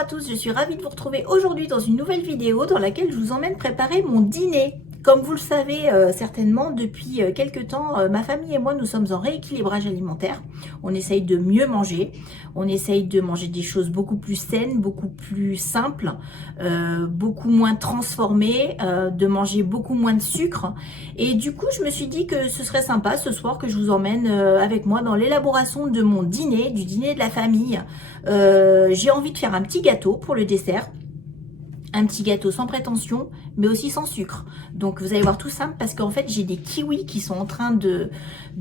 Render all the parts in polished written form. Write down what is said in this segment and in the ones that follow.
à tous, je suis ravie de vous retrouver aujourd'hui dans une nouvelle vidéo dans laquelle je vous emmène préparer mon dîner. Comme vous le savez certainement, depuis quelques temps, ma famille et moi, nous sommes en rééquilibrage alimentaire. On essaye de mieux manger, on essaye de manger des choses beaucoup plus saines, beaucoup plus simples, beaucoup moins transformées, de manger beaucoup moins de sucre. Et du coup, je me suis dit que ce serait sympa ce soir que je vous emmène avec moi dans l'élaboration de mon dîner, du dîner de la famille. J'ai envie de faire un petit gâteau pour le dessert. Un petit gâteau sans prétention, mais aussi sans sucre. Donc vous allez voir tout simple parce qu'en fait j'ai des kiwis qui sont en train de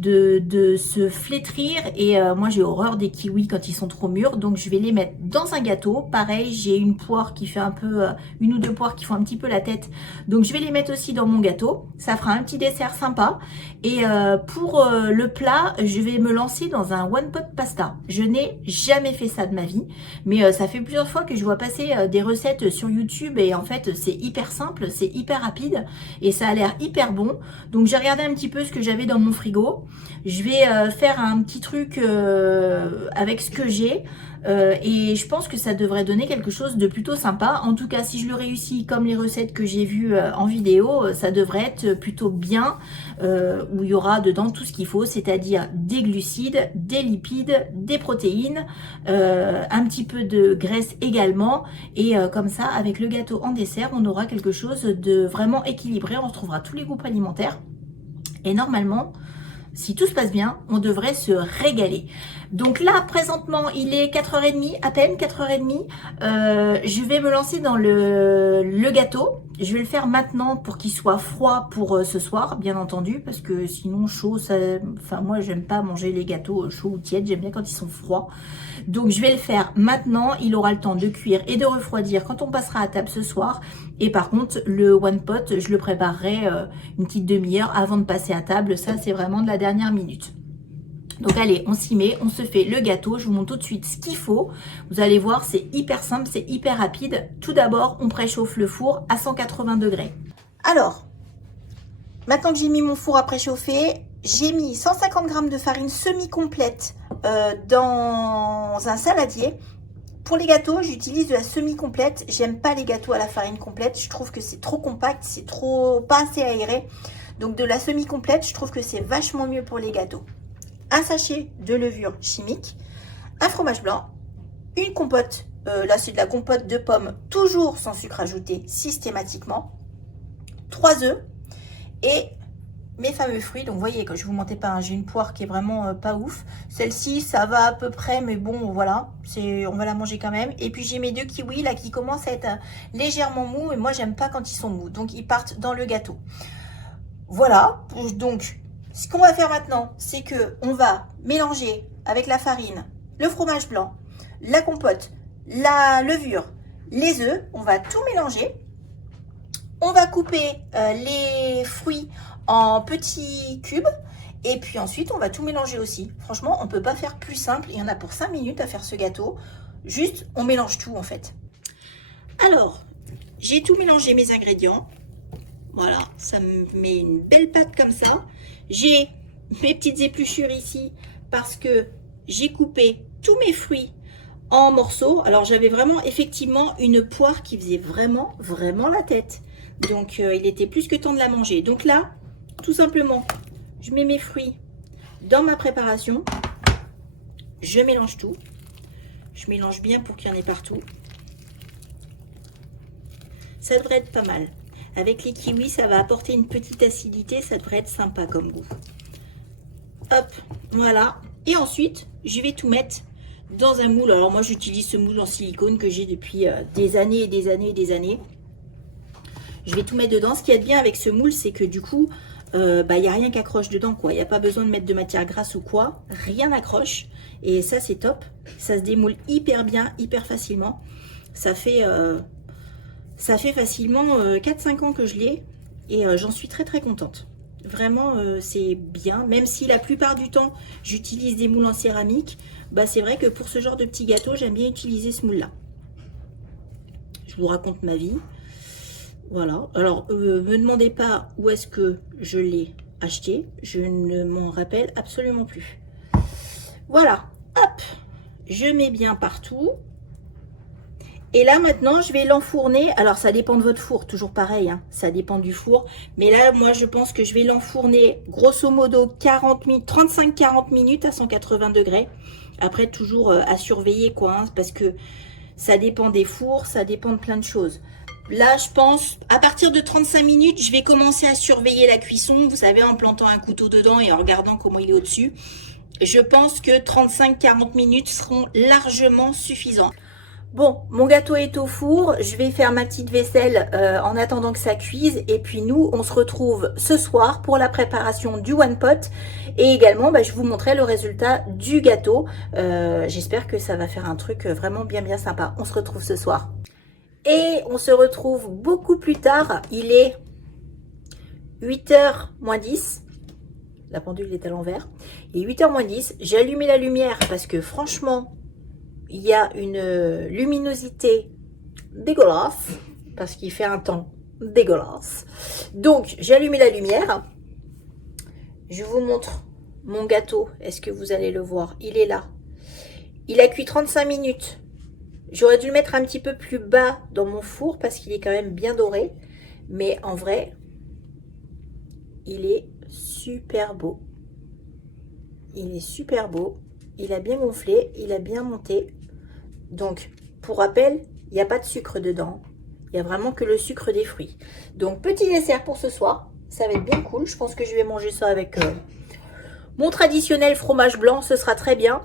se flétrir et moi j'ai horreur des kiwis quand ils sont trop mûrs. Donc je vais les mettre dans un gâteau. Pareil, j'ai une poire qui fait un peu, une ou deux poires qui font un petit peu la tête. Donc je vais les mettre aussi dans mon gâteau. Ça fera un petit dessert sympa. Et pour le plat, je vais me lancer dans un one pot pasta. Je n'ai jamais fait ça de ma vie, mais ça fait plusieurs fois que je vois passer des recettes sur YouTube. Et en fait c'est hyper simple, c'est hyper rapide et ça a l'air hyper bon. Donc j'ai regardé un petit peu ce que j'avais dans mon frigo. Je vais faire un petit truc avec ce que j'ai et je pense que ça devrait donner quelque chose de plutôt sympa. En tout cas, si je le réussis comme les recettes que j'ai vues en vidéo, ça devrait être plutôt bien, où il y aura dedans tout ce qu'il faut, c'est-à-dire des glucides, des lipides, des protéines, un petit peu de graisse également, et comme ça avec le gâteau en dessert on aura quelque chose de vraiment équilibré, on retrouvera tous les groupes alimentaires et normalement si tout se passe bien, on devrait se régaler. Donc là, présentement, il est 4h30, à peine 4h30. Je vais me lancer dans le gâteau. Je vais le faire maintenant pour qu'il soit froid pour ce soir, bien entendu, parce que sinon chaud, ça, enfin moi j'aime pas manger les gâteaux chauds ou tièdes, j'aime bien quand ils sont froids. Donc je vais le faire maintenant, il aura le temps de cuire et de refroidir quand on passera à table ce soir. Et par contre, le one pot, je le préparerai une petite demi-heure avant de passer à table. Ça, c'est vraiment de la dernière minute. Donc allez, on s'y met, on se fait le gâteau. Je vous montre tout de suite ce qu'il faut. Vous allez voir, c'est hyper simple, c'est hyper rapide. Tout d'abord, on préchauffe le four à 180 degrés. Alors, maintenant que j'ai mis mon four à préchauffer, j'ai mis 150 g de farine semi-complète dans un saladier. Pour les gâteaux, j'utilise de la semi-complète. J'aime pas les gâteaux à la farine complète. Je trouve que c'est trop compact, c'est trop pas assez aéré. Donc de la semi-complète, je trouve que c'est vachement mieux pour les gâteaux. Un sachet de levure chimique, un fromage blanc, une compote. Là, c'est de la compote de pommes, toujours sans sucre ajouté, systématiquement. 3 œufs et mes fameux fruits. Donc vous voyez, quand je vous mentais pas, hein, j'ai une poire qui est vraiment pas ouf. Celle-ci, ça va à peu près, mais bon, voilà, on va la manger quand même. Et puis j'ai mes 2 kiwis là qui commencent à être légèrement mous, et moi j'aime pas quand ils sont mous, donc ils partent dans le gâteau. Voilà, donc ce qu'on va faire maintenant, c'est que on va mélanger avec la farine, le fromage blanc, la compote, la levure, les œufs. On va tout mélanger. On va couper les fruits en petits cubes et puis ensuite on va tout mélanger aussi. Franchement, on ne peut pas faire plus simple. Il y en a pour 5 minutes à faire ce gâteau. Juste, on mélange tout en fait. Alors, j'ai tout mélangé mes ingrédients. Voilà, ça me met une belle pâte comme ça. J'ai mes petites épluchures ici parce que j'ai coupé tous mes fruits en morceaux. Alors j'avais vraiment effectivement une poire qui faisait vraiment la tête. Donc il était plus que temps de la manger. Donc là, tout simplement, je mets mes fruits dans ma préparation. Je mélange tout. Je mélange bien pour qu'il y en ait partout. Ça devrait être pas mal. Avec les kiwis, ça va apporter une petite acidité. Ça devrait être sympa comme goût. Hop, voilà. Et ensuite, je vais tout mettre dans un moule. Alors moi, j'utilise ce moule en silicone que j'ai depuis des années et des années et des années. Je vais tout mettre dedans. Ce qui est bien avec ce moule, c'est que du coup, il n'y a rien qui accroche dedans, quoi. Il n'y a pas besoin de mettre de matière grasse ou quoi. Rien n'accroche. Et ça, c'est top. Ça se démoule hyper bien, hyper facilement. Ça fait facilement 4-5 ans que je l'ai. Et j'en suis très contente. Vraiment, c'est bien. Même si la plupart du temps, j'utilise des moules en céramique, c'est vrai que pour ce genre de petit gâteau, j'aime bien utiliser ce moule-là. Je vous raconte ma vie. Voilà, alors me demandez pas où est-ce que je l'ai acheté, je ne m'en rappelle absolument plus. Voilà, hop, je mets bien partout Et là, maintenant, je vais l'enfourner. Alors, ça dépend de votre four, toujours pareil, hein, ça dépend du four. Mais là, moi, je pense que je vais l'enfourner, grosso modo, 35-40 minutes à 180 degrés. Après, toujours à surveiller, quoi, hein, parce que ça dépend des fours, ça dépend de plein de choses. Là, je pense, à partir de 35 minutes, je vais commencer à surveiller la cuisson. Vous savez, en plantant un couteau dedans et en regardant comment il est au-dessus. Je pense que 35-40 minutes seront largement suffisants. Bon, mon gâteau est au four. Je vais faire ma petite vaisselle en attendant que ça cuise. Et puis nous, on se retrouve ce soir pour la préparation du one pot. Et également, je vous montrerai le résultat du gâteau. J'espère que ça va faire un truc vraiment bien sympa. On se retrouve ce soir. Et on se retrouve beaucoup plus tard. Il est 8h moins 10. La pendule est à l'envers. Il est 8h moins 10. J'ai allumé la lumière parce que franchement, il y a une luminosité dégueulasse. Parce qu'il fait un temps dégueulasse. Donc, j'ai allumé la lumière. Je vous montre mon gâteau. Est-ce que vous allez le voir? Il est là. Il a cuit 35 minutes. J'aurais dû le mettre un petit peu plus bas dans mon four parce qu'il est quand même bien doré. Mais en vrai, il est super beau. Il est super beau. Il a bien gonflé. Il a bien monté. Donc, pour rappel, il n'y a pas de sucre dedans. Il n'y a vraiment que le sucre des fruits. Donc, petit dessert pour ce soir. Ça va être bien cool. Je pense que je vais manger ça avec mon traditionnel fromage blanc. Ce sera très bien.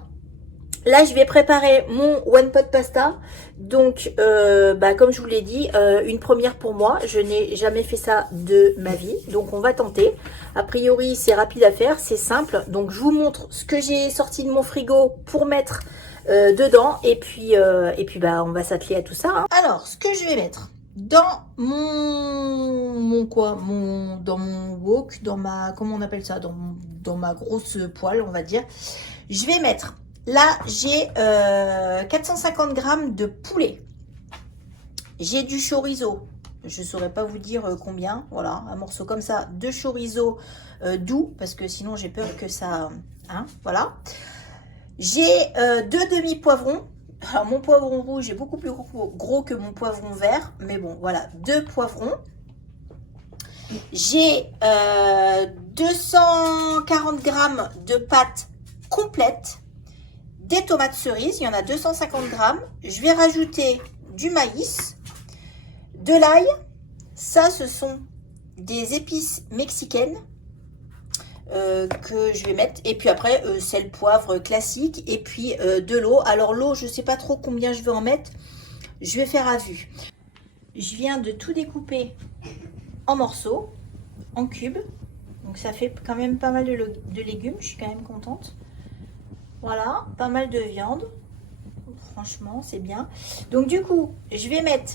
Là, je vais préparer mon one pot pasta. Donc, comme je vous l'ai dit, une première pour moi. Je n'ai jamais fait ça de ma vie. Donc, on va tenter. A priori, c'est rapide à faire. C'est simple. Donc, je vous montre ce que j'ai sorti de mon frigo pour mettre dedans. Et puis, on va s'atteler à tout ça. Hein. Alors, ce que je vais mettre dans dans mon wok, dans ma, comment on appelle ça, dans ma grosse poêle, on va dire. Je vais mettre... Là, j'ai 450 grammes de poulet. J'ai du chorizo. Je ne saurais pas vous dire combien. Voilà, un morceau comme ça de chorizo doux. Parce que sinon, j'ai peur que ça... Hein, voilà. J'ai 2 demi-poivrons. Alors, mon poivron rouge est beaucoup plus gros que mon poivron vert. Mais bon, voilà, 2 poivrons. J'ai 240 grammes de pâte complète. Des tomates cerises, il y en a 250 grammes. Je vais rajouter du maïs, de l'ail. Ça, ce sont des épices mexicaines que je vais mettre. Et puis après, sel, poivre classique. Et puis de l'eau. Alors l'eau, je ne sais pas trop combien je vais en mettre. Je vais faire à vue. Je viens de tout découper en morceaux, en cubes. Donc ça fait quand même pas mal de légumes. Je suis quand même contente. Voilà, pas mal de viande. Franchement, c'est bien. Donc du coup, je vais mettre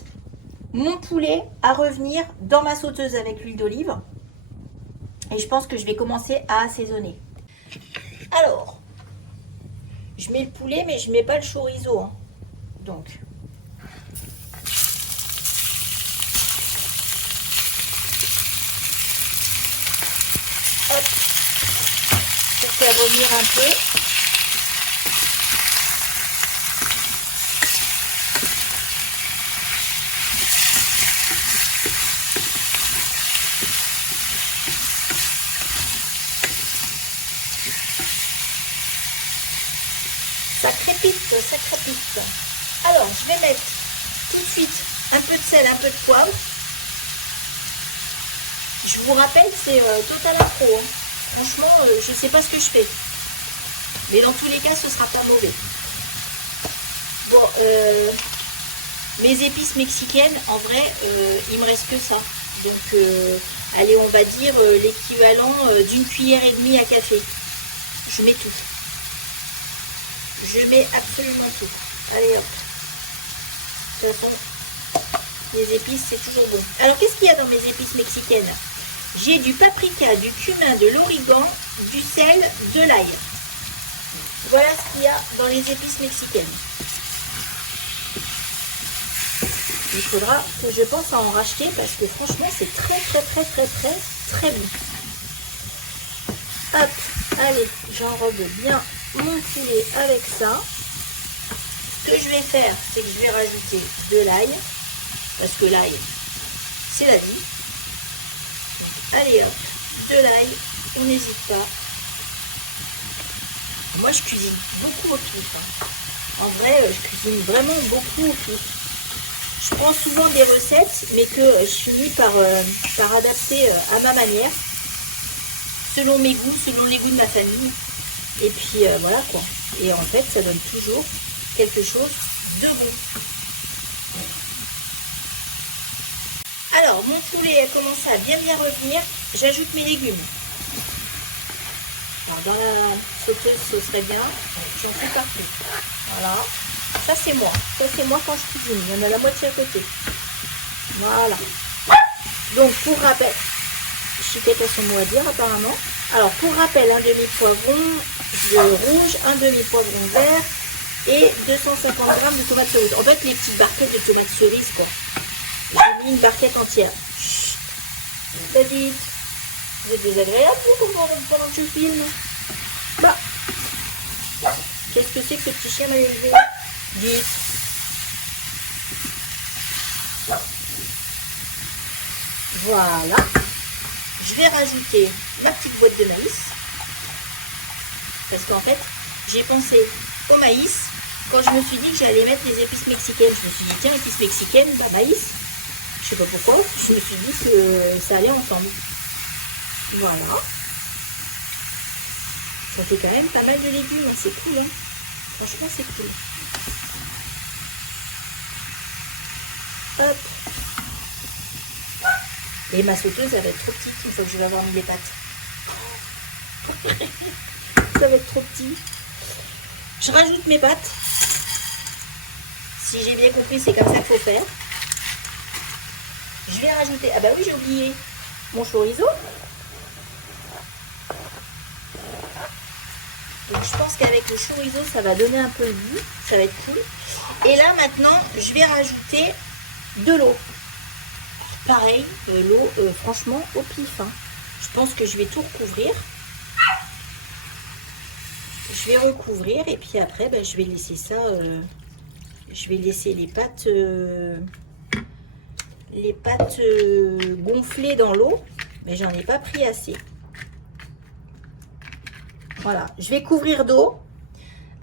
mon poulet à revenir dans ma sauteuse avec l'huile d'olive. Et je pense que je vais commencer à assaisonner. Alors, je mets le poulet, mais je ne mets pas le chorizo. Hein. Donc, hop, pour faire revenir un peu. Ça crépite. Alors, je vais mettre tout de suite un peu de sel, un peu de poivre. Je vous rappelle, c'est total impro. Hein. Franchement, je ne sais pas ce que je fais. Mais dans tous les cas, ce ne sera pas mauvais. Bon, mes épices mexicaines, en vrai, il me reste que ça. Donc, allez, on va dire l'équivalent d'une cuillère et demie à café. Je mets tout. Je mets absolument tout. Allez hop. De toute façon, les épices, c'est toujours bon. Alors, qu'est-ce qu'il y a dans mes épices mexicaines? J'ai du paprika, du cumin, de l'origan, du sel, de l'ail. Voilà ce qu'il y a dans les épices mexicaines. Il faudra que je pense à en racheter parce que franchement, c'est très bon. Hop, allez, j'enrobe bien mon poulet avec ça. Ce que je vais faire, c'est que je vais rajouter de l'ail, parce que l'ail, c'est la vie. Allez hop, de l'ail, on n'hésite pas. Moi, je cuisine beaucoup au pif. En vrai, je cuisine vraiment beaucoup au pif. Je prends souvent des recettes, mais que je finis par adapter à ma manière, selon mes goûts, selon les goûts de ma famille. Et puis voilà quoi. Et en fait, ça donne toujours quelque chose de bon. Alors, mon poulet a commencé à bien revenir. J'ajoute mes légumes. Alors, dans la sauteuse, ce serait bien. J'en fais partout. Voilà. Ça, c'est moi. Ça, c'est moi quand je cuisine. Il y en a la moitié à côté. Voilà. Donc, pour rappel, Chiquette a son mot à dire apparemment. Alors, pour rappel, un demi-poivron rouge, un demi-poivron vert et 250 g de tomates cerises. En fait, les petites barquettes de tomates cerises, quoi. J'ai mis une barquette entière. Chut. T'as dit, vous êtes désagréable, vous, pendant que je filme. Bah, qu'est-ce que c'est que ce petit chien mal élevé? Dites. Voilà. Je vais rajouter ma petite boîte de maïs. Parce qu'en fait, j'ai pensé au maïs quand je me suis dit que j'allais mettre les épices mexicaines. Je me suis dit, tiens, épices mexicaines, bah maïs. Je sais pas pourquoi, je me suis dit que ça allait ensemble. Voilà. Ça fait quand même pas mal de légumes, hein. C'est cool, hein. Franchement, c'est cool. Hop. Et ma sauteuse, elle va être trop petite une fois que je vais avoir mis les pâtes. Ça va être trop petit. Je rajoute mes pâtes. Si j'ai bien compris, c'est comme ça qu'il faut faire. Je vais rajouter... Ah bah oui, j'ai oublié mon chorizo. Donc je pense qu'avec le chorizo, ça va donner un peu de goût. Ça va être cool. Et là, maintenant, je vais rajouter de l'eau. Pareil, l'eau, franchement, au pif. Hein. Je pense que je vais tout recouvrir. Je vais recouvrir et puis après, ben, je vais laisser ça... je vais laisser les pâtes gonfler dans l'eau. Mais j'en ai pas pris assez. Voilà, je vais couvrir d'eau.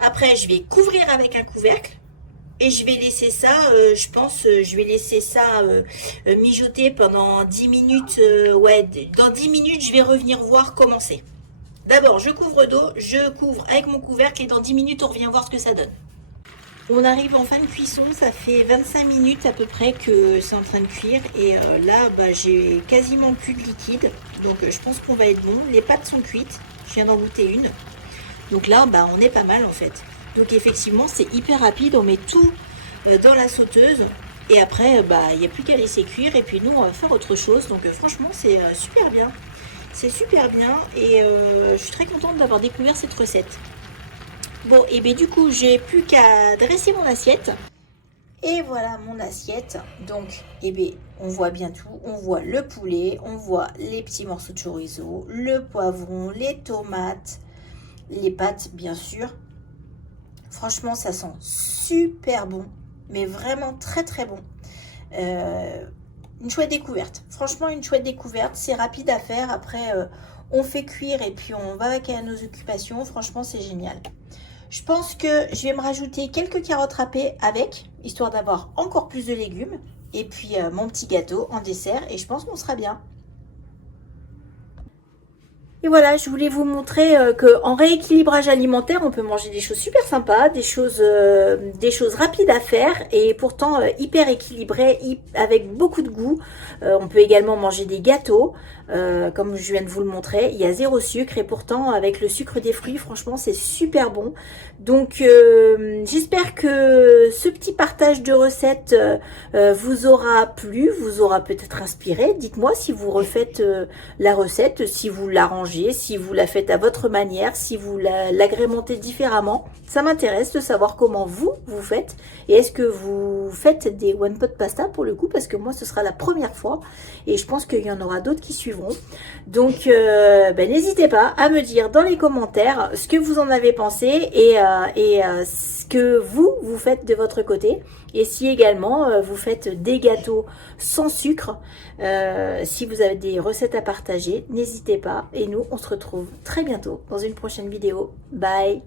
Après, je vais couvrir avec un couvercle. Et je vais laisser ça, je pense, je vais laisser ça mijoter pendant 10 minutes. Ouais, dans 10 minutes, je vais revenir voir comment c'est. D'abord, je couvre d'eau, je couvre avec mon couvercle et dans 10 minutes, on revient voir ce que ça donne. On arrive en fin de cuisson, ça fait 25 minutes à peu près que c'est en train de cuire. Et là, bah, j'ai quasiment plus de liquide. Donc, je pense qu'on va être bon. Les pâtes sont cuites, je viens d'en goûter une. Donc là, bah, on est pas mal en fait. Donc effectivement, c'est hyper rapide. On met tout dans la sauteuse. Et après, bah, il n'y a plus qu'à laisser cuire. Et puis nous, on va faire autre chose. Donc franchement, c'est super bien. C'est super bien. Et je suis très contente d'avoir découvert cette recette. Bon, et bien du coup, j'ai plus qu'à dresser mon assiette. Et voilà mon assiette. Donc, eh bien, on voit bien tout. On voit le poulet, on voit les petits morceaux de chorizo, le poivron, les tomates, les pâtes, bien sûr. Franchement, ça sent super bon, mais vraiment très très bon. Une chouette découverte. Franchement, une chouette découverte. C'est rapide à faire. Après, on fait cuire et puis on va à nos occupations. Franchement, c'est génial. Je pense que je vais me rajouter quelques carottes râpées avec, histoire d'avoir encore plus de légumes. Et puis mon petit gâteau en dessert. Et je pense qu'on sera bien. Et voilà, je voulais vous montrer qu'en rééquilibrage alimentaire, on peut manger des choses super sympas, des choses rapides à faire et pourtant hyper équilibrées, avec beaucoup de goût. On peut également manger des gâteaux, comme je viens de vous le montrer. Il y a 0 sucre et pourtant avec le sucre des fruits, franchement, c'est super bon. Donc, j'espère que ce petit partage de recettes vous aura plu, vous aura peut-être inspiré. Dites-moi si vous refaites la recette, si vous l'arrangez, si vous la faites à votre manière, si vous l'agrémentez différemment. Ça m'intéresse de savoir comment vous faites. Et est-ce que vous faites des one pot pasta pour le coup, parce que moi ce sera la première fois et je pense qu'il y en aura d'autres qui suivront. Donc n'hésitez pas à me dire dans les commentaires ce que vous en avez pensé et que vous faites de votre côté et si également vous faites des gâteaux sans sucre. Si vous avez des recettes à partager, n'hésitez pas et nous on se retrouve très bientôt dans une prochaine vidéo. Bye!